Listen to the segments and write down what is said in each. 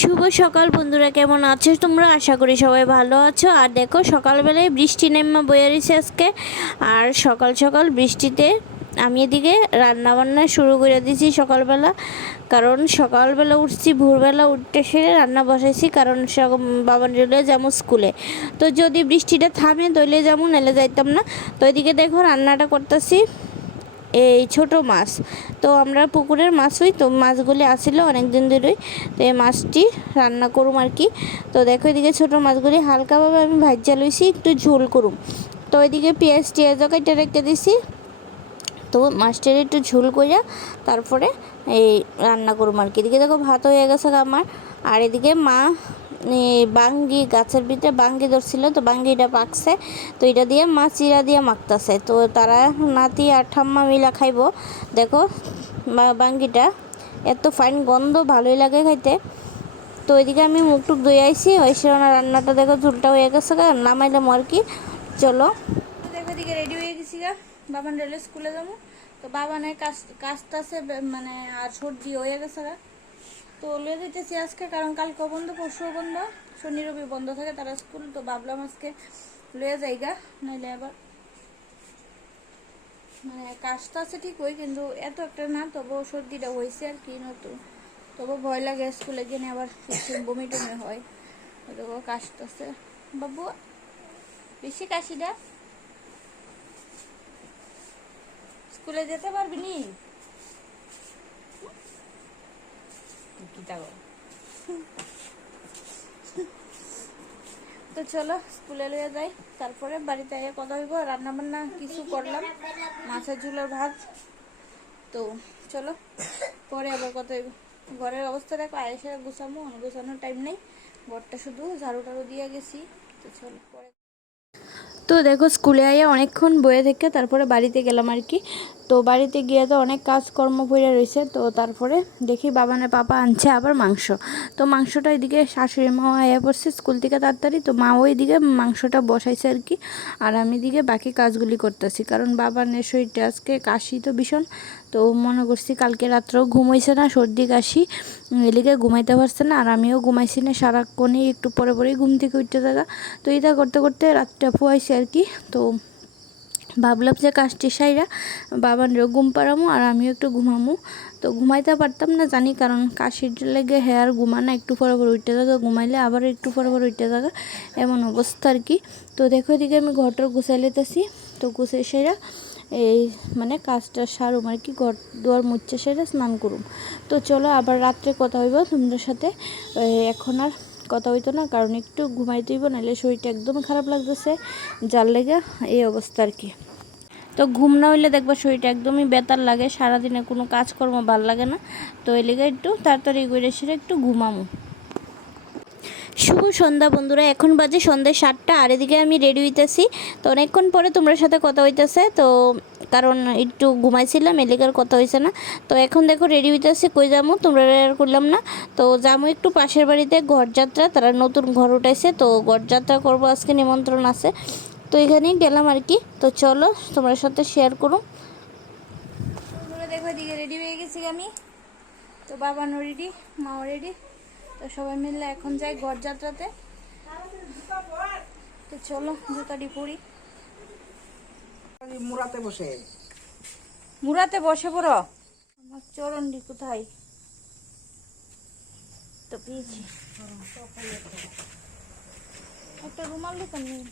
শুভ সকাল বন্ধুরা, কেমন আছো তোমরা? আশা করি সবাই ভালো আছো। আর দেখো, সকালবেলায় বৃষ্টি নেমা বয়ে রয়েছে আজকে। আর সকাল সকাল বৃষ্টিতে আমি এদিকে রান্না বান্না শুরু করে দিয়েছি সকালবেলা। কারণ সকালবেলা উঠছি, ভোরবেলা উঠতে সেরে রান্না বসাইছি। কারণ বাবার রেলে যেমন স্কুলে। তো যদি বৃষ্টিটা থামে তৈলে যেমন এলে যাইতাম না। তো এদিকে দেখো, রান্নাটা করতেছি। এই ছোট মাছ। তো আমরা পুকুরের মাছই, তো মাছগুলি আসছিল অনেক দিন ধরেই। তো এই মাছটি রান্না করুম আর কি। তো দেখো এদিকে ছোট মাছগুলি হালকাভাবে আমি ভাজ্যা লইছি, একটু ঝোল করুম। তো এদিকে পেঁয়াজ টিয়াজও কেটে রেখে দিছি। তো মাছটার একটু ঝোল করিয়া তারপরে এই রান্না করুম আর কি। এদিকে দেখো ভাত হয়ে গেছে আমার। আর এদিকে মা বাঙ্গি গাছের ভিতরে বাঙ্গি ধরছিল, তো বাঙ্গিটা পাকছে। তো এটা দিয়ে মা চিরা দিয়ে মাখতাছে। তো তারা নাতি আর ঠাম্মা মিলা খাইব। দেখো বাঙ্গিটা এত ফাইন গন্ধ, ভালোই লাগে খাইতে। তো ওইদিকে আমি মুখ টুক ধুয়ে আইছি, ওই সেরকম রান্নাটা দেখো ঝুলটা হয়ে গেছে গা, নামাইলাম আর কি। চলো। দেখো এদিকে রেডি হয়ে গেছি গা, বাবান রেলে স্কুলে যাব। তো বাবানের কাজ কাজটাছে মানে আর সর্দি হয়ে গেছে গা। তো লয়ে যেতেছি আজকে, কারণ কালকে বন্ধ, পরশু বন্ধ, শনি, রবি বন্ধ থাকে, তারা স্কুল, তো ভাবলাম আজকে লয়ে যাইগা, নাইলে আবার। মানে কাজটা আছে ঠিক ওই, কিন্তু এত একটা না, তবু সর্দিটা হয়েছে আর কি নতুন। তবু ভয় লাগে স্কুলে গেলে আবার বমি টমি হয়। তবু কাশটা আছে। বাবু, বেশি কাশিটা? স্কুলে যেতে পারবি নি? তো চলো, স্কুলে লয়ে যাই। তারপরে বাড়িতে আগে কথা হইব রান্না বান্না কিছু করলাম। মাছের ঝুলোর ভাত। তো চলো, পরে আবার কথা হইব। ঘরের অবস্থা দেখো আয়েসে গুছামো গুছানোর টাইম নেই। ঘরটা শুধু ঝাড়ু টাড়ু দিয়ে গেছি। তো চলো, পরে তো দেখো, স্কুলে আইয়া অনেকক্ষণ বয়ে থেকে তারপরে বাড়িতে গেলাম আর কি। তো বাড়িতে গিয়ে তো অনেক কাজকর্ম পড়ে রয়েছে তো তারপরে দেখি বাবানের পাপা আনছে আবার মাংস। তো মাংসটা এদিকে শাশুড়ি মা আয়া পড়ছে স্কুল থেকে তাড়াতাড়ি, তো মাও এদিকে মাংসটা বসাইছে আর কি। আর আমি এদিকে বাকি কাজগুলি করতেছি, কারণ বাবানের শরীরটা আজকে কাশি তো ভীষণ, তো মনে করছি কালকে রাত্রেও ঘুমাইছে না, সর্দি কাশি, এদিকে ঘুমাইতে পারছে না, আর আমিও ঘুমাইছি না, সারাক্ষণই একটু পরে পরেই ঘুম থেকে উঠতে থাকা। তো এটা করতে করতে রাতটা ফুয়াইছে আর কি, তো ভাবলাম যে কাজটি সাইরা বাবার ঘুম পাড়ামো আর আমিও একটু ঘুমামো। তো ঘুমাইতে পারতাম না জানি, কারণ কাশির লেগে হেয়ার ঘুমানা একটু পরে পরে উঠতে থাকা ঘুমাইলে আবার একটু পরে পরে উঠতে থাকা এমন অবস্থা আর কি। তো দেখো এদিকে আমি ঘরটার গুছাই লেতেছি তো গুছাই সেরা এই মানে কাজটা সারুম আর কি, ঘর দুয়ার মুচ্ছে সেরা স্নান করুম। তো চলো আবার রাত্রে কথা হইব তোমাদের সাথে। এখন আর কথা হইতো না, কারণ একটু ঘুমাইতে হইব নাহলে শরীরটা একদম খারাপ লাগতেছে। যার লেগে এই অবস্থা আর কি। তো ঘুম না হইলে দেখবা শরীরটা একদমই বেতার লাগে, সারাদিনে কোনো কাজকর্ম ভালো লাগে না। তো এই লেগে একটু তাড়াতাড়ি করে সেরে একটু ঘুমামো। শুভ সন্ধ্যা বন্ধুরা, এখন বাজে সন্ধ্যা সাতটা, আর এদিকে আমি রেডি হইতেছি। তো অনেকক্ষণ পরে তোমার সাথে কথা হইতেছে, তো কারণ একটু ঘুমাইছিলাম, এলিকার কথা হয়েছে না। তো এখন দেখো রেডি হইতেছে কই যাব তোমরা আর করলাম না। তো যাব একটু পাশের বাড়িতে ঘরযাত্রা তারা নতুন ঘর উঠাইছে, তো ঘরযাত্রা করব, আজকে নিমন্ত্রণ আছে। তো এখানেই গেলাম আর কি। তো চলো, তোমার সাথে শেয়ার করুন দেখো এদিকে রেডি হয়ে গেছি আমি। তো বাবানও রেডি মাও রেডি তো সবাই মিলে এখন যাই ঘরযাত্রাতে তো চলো, জুতাটি পরি। মুরাতে বসে। মুরাতে বসে পড়ো। আমার চরণটি কোথায়? তো পেয়েছি। একটা রুমাল দোকান নেই।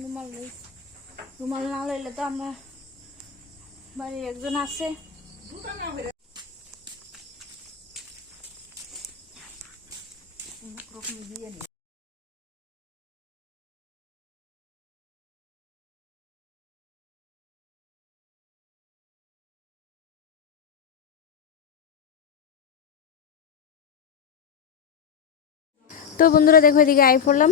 রুমাল? নেই। রুমাল না লইলে তো আমরা বাড়ির একজন আছে। তো বন্ধুরা দেখো এদিকে আই পড়লাম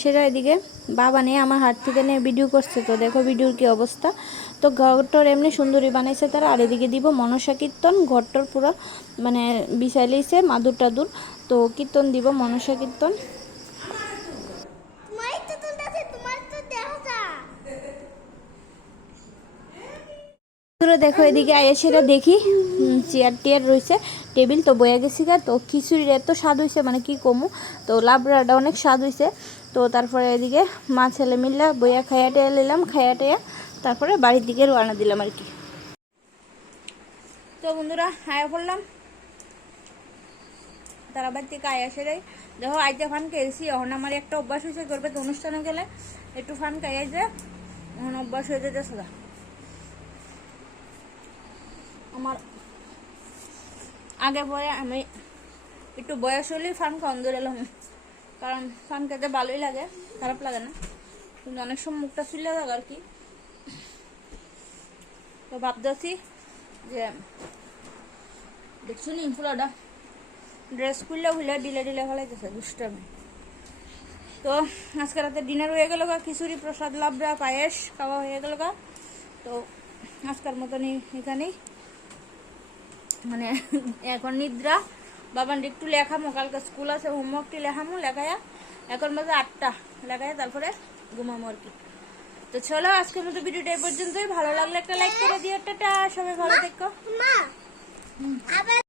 সেটা এদিকে। বাবা নিয়ে আমার হাত থেকে নিয়ে ভিডিও করছে তো, দেখো ভিডিওর কি অবস্থা। তো ঘরটার এমনি সুন্দরী বানাইছে তারা, আর এদিকে দিব মনসা কীর্তন, ঘরটার পুরো মানে বিশাল লইছে মাদুর টাদুর। তো কীর্তন দিব মনসা কীর্তন তোমার তো পুরো দেখো এদিকে আইয়া সেটা দেখি। চেয়ার টেয়ার রয়েছে, টেবিল তো বয়ে গেছি গা, তো খিচুড়ির এত স্বাদ হয়েছে মানে কি কমু? তো লাবড়াটা অনেক স্বাদ হয়েছে তো তারপরে এদিকে মা ছেলে মিললা বইয়া খাইয়া টেয়া নিলাম, খাইয়া টেয়া তারপরে বাড়ির দিকে রওনা দিলাম আর কি। তো বন্ধুরা, আয়া পড়লাম। তারা বাড়ি থেকে আয়া সেরাই। দেখো, আইতে ফান খেয়েছি, এখন আমার একটা অভ্যাস হয়েছে করবে তো অনুষ্ঠানে গেলে একটু ফান খাইয়া যে এখন অভ্যাস হয়ে যেতে সদা আমার আগে পরে আমি একটু বয়স হলেই ফান খাওয়ান ধরে এলাম কারণ ফান খেতে ভালোই লাগে, খারাপ লাগে না। কিন্তু অনেক সময় মুখটা চুলে থাকে আর কি। তো ভাবতেছি যে দেখছ নি ফুলাটা ড্রেস খুললে খুলে ডিলে ডিলে ফেলাইতেছে, দুষ্টামি। তো আজকে রাতে ডিনার হয়ে গেল গা, খিচুড়ি, প্রসাদ, লাবড়া, পায়েস খাওয়া হয়ে গেল গা। তো আজকের মতনই এখানেই। মানে এখন নিদ্রা। বাবান একটু লেখামো কালকে স্কুল আছে হোমওয়ার্কটি লেখামো লেখায়া। এখন বাজে আটটা। লেখায়া তারপরে ঘুমামো আর কি। তো চলো আজকের মতো ভিডিওটা এই পর্যন্তই। ভালো লাগলে একটা লাইক করে দিও। টাটা সবাই ভালো মা আবার